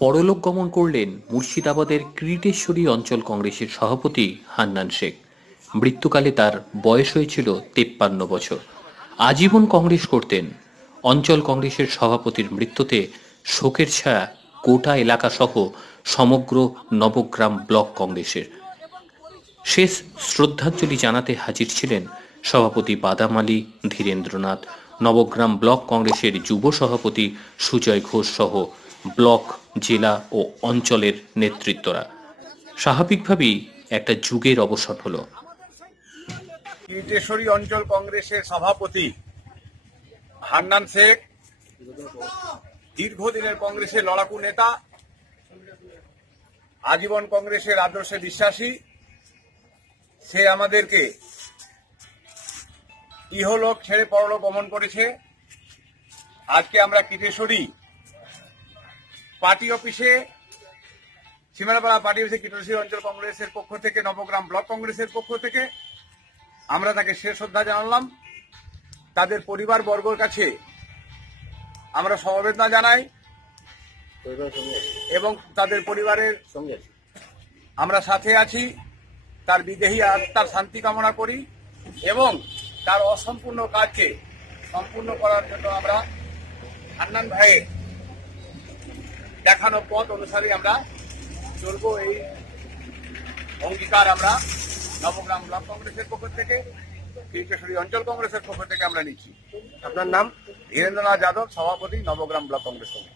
পরলোক গমন করলেন মুর্শিদাবাদের ক্রিটেশ্বরী অঞ্চল কংগ্রেসের সভাপতি হান্নান শেখ। মৃত্যুকালে তার বয়স হয়েছিল 53 বছর। আজীবন কংগ্রেস করতেন। অঞ্চল কংগ্রেসের সভাপতির মৃত্যুতে শোকের ছায়া গোটা এলাকা সহ সমগ্র নবগ্রাম ব্লক কংগ্রেসের। শেষ শ্রদ্ধাঞ্জলি জানাতে হাজির ছিলেন সভাপতি বাদাম আলী, ধীরেন্দ্রনাথ, নবগ্রাম ব্লক কংগ্রেসের যুব সভাপতি সুজয় ঘোষ সহ ব্লক, জেলা ও অঞ্চলের নেতৃত্বরা। স্বাভাবিকভাবেই একটা যুগের অবসান হলো। ক্রিটেশ্বরী অঞ্চল কংগ্রেসের সভাপতি হান্নান শেখ দীর্ঘদিনের কংগ্রেসের লড়াকু নেতা, আজীবন কংগ্রেসের আদর্শে বিশ্বাসী। সে আমাদেরকে ইহলোক ছেড়ে পরলোক গমন করেছে। আজকে আমরা ক্রিটেশ্বরী পার্টি অফিসে, সীমানাপাড়া পার্টি অফিসে ক্রিটেশ্বরী অঞ্চল কংগ্রেসের পক্ষ থেকে, নবগ্রাম ব্লক কংগ্রেসের পক্ষ থেকে আমরা তাকে শেষ শ্রদ্ধা জানালাম। তাদের পরিবার বর্গের কাছে আমরা সমবেদনা জানাই এবং তাদের পরিবারের সঙ্গে আমরা সাথে আছি। তার বিদেহী আত্মার শান্তি কামনা করি এবং তার অসম্পূর্ণ কাজকে সম্পূর্ণ করার জন্য আমরা হান্নান ভাইয়ের দেখানো পথ অনুসারে আমরা চলবো। এই অঙ্গীকার আমরা নবগ্রাম ব্লক কংগ্রেসের পক্ষ থেকে, ক্রিটেশ্বরী অঞ্চল কংগ্রেসের পক্ষ থেকে আমরা নিচ্ছি। আপনার নাম? ধীরেন্দ্রনাথ যাদব, সভাপতি, নবগ্রাম ব্লক কংগ্রেস কমিটি।